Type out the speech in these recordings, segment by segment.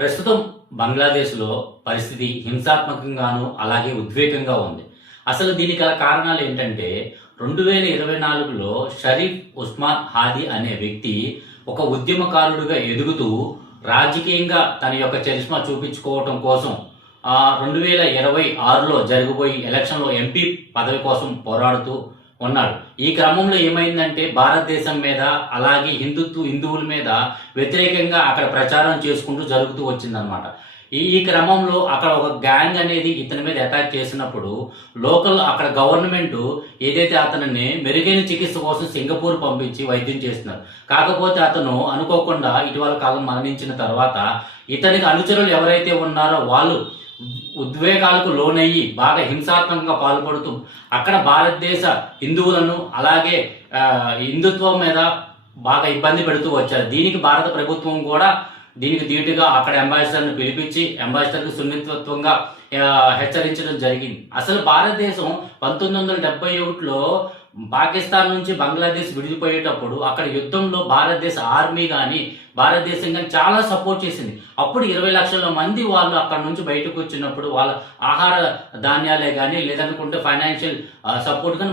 ప్రస్తుతం బంగ్లాదేశ్‌లో పరిస్థితి హింసాత్మకంగాను, అలాగే ఉద్వేగంగా ఉంది. అసలు దీనికి గల కారణాలు ఏంటంటే 2024లో షరీఫ్ ఉస్మాన్ హాదీ అనే వ్యక్తి ఒక ఉద్యమకారుడిగా ఎదుగుతూ రాజకీయంగా తన యొక్క చరిష్మా చూపించుకోవటం కోసం 2026లో జరగబోయే ఎలక్షన్‌లో ఎంపీ పదవి కోసం పోరాడుతూ ఉన్నాడు. ఈ క్రమంలో ఏమైందంటే భారతదేశం మీద అలాగే హిందువుల మీద వ్యతిరేకంగా అక్కడ ప్రచారం చేసుకుంటూ జరుగుతూ వచ్చిందనమాట. ఈ క్రమంలో అక్కడ ఒక గ్యాంగ్ అనేది ఇతని మీద అటాక్ చేసినప్పుడు అక్కడ గవర్నమెంట్ ఏదైతే అతనిని మెరుగైన చికిత్స కోసం సింగపూర్ పంపించి వైద్యం చేస్తున్నారు. కాకపోతే అతను అనుకోకుండా ఇటీవల కాలం మరణించిన తర్వాత ఇతనికి అనుచరులు ఎవరైతే ఉన్నారో వాళ్ళు ఉద్వేగాలకు లోనయ్యి బాగా హింసాత్మకంగా పాల్పడుతూ అక్కడ భారతదేశ హిందువులను అలాగే హిందుత్వం మీద బాగా ఇబ్బంది పెడుతూ వచ్చారు. దీనికి భారత ప్రభుత్వం కూడా దీనికి ధీటుగా అక్కడ అంబాసిడర్ను పిలిపించి అంబాసిడర్కు సున్నితత్వంగా హెచ్చరించడం జరిగింది. అసలు భారతదేశం 1971లో పాకిస్తాన్ నుంచి బంగ్లాదేశ్ విడిపోయేటప్పుడు అక్కడ యుద్ధంలో భారతదేశ ఆర్మీ కానీ భారతదేశం కానీ చాలా సపోర్ట్ చేసింది. అప్పుడు 20 లక్షల మంది వాళ్ళు అక్కడ నుంచి బయటకు వచ్చినప్పుడు వాళ్ళ ఆహార ధాన్యాలే కానీ లేదనుకుంటే ఫైనాన్షియల్ సపోర్ట్ కానీ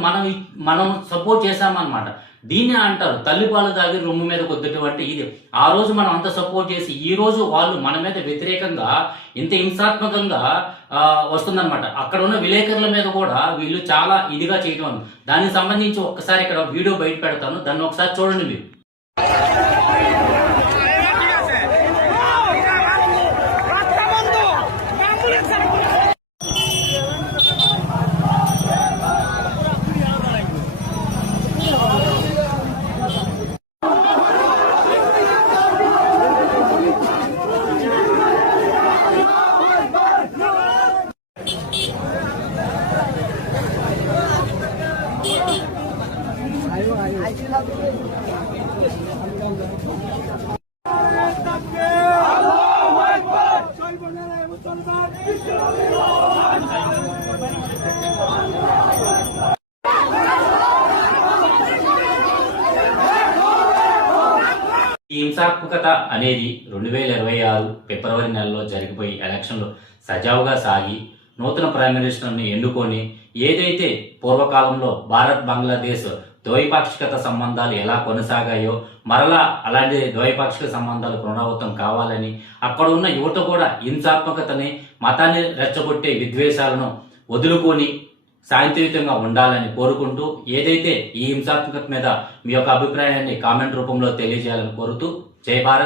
మనం సపోర్ట్ చేశామన్నమాట. దీన్ని అంటారు తల్లిపాలు తాగి రొమ్ము మీద కొద్దిటువంటి ఇది. ఆ రోజు మనం అంత సపోర్ట్ చేసి ఈ రోజు వాళ్ళు మన మీద వ్యతిరేకంగా ఇంత హింసాత్మకంగా వస్తుందన్నమాట. అక్కడ ఉన్న విలేకరుల మీద కూడా వీళ్ళు చాలా ఇదిగా చేయడం. దానికి సంబంధించి ఒక్కసారి ఇక్కడ వీడియో బయట పెడతాను, దాన్ని ఒకసారి చూడండి మీరు. ఈ హింసాత్మకత అనేది 2026 ఫిబ్రవరి నెలలో జరిగిపోయి ఎలక్షన్లు సజావుగా సాగి నూతన ప్రైమ్ మినిస్టర్ని ఎన్నుకొని ఏదైతే పూర్వకాలంలో భారత్ బంగ్లాదేశ్ ద్వైపాక్షికత సంబంధాలు ఎలా కొనసాగాయో మరలా అలాంటి ద్వైపాక్షిక సంబంధాలు పునరావృతం కావాలని అక్కడ ఉన్న యువత కూడా హింసాత్మకతని మతాన్ని రెచ్చగొట్టే విద్వేషాలను వదులుకొని శాంతియుతంగా ఉండాలని కోరుకుంటూ ఏదైతే ఈ హింసాత్మకత మీద మీ యొక్క అభిప్రాయాన్ని కామెంట్ రూపంలో తెలియజేయాలని కోరుతూ జై భారత్.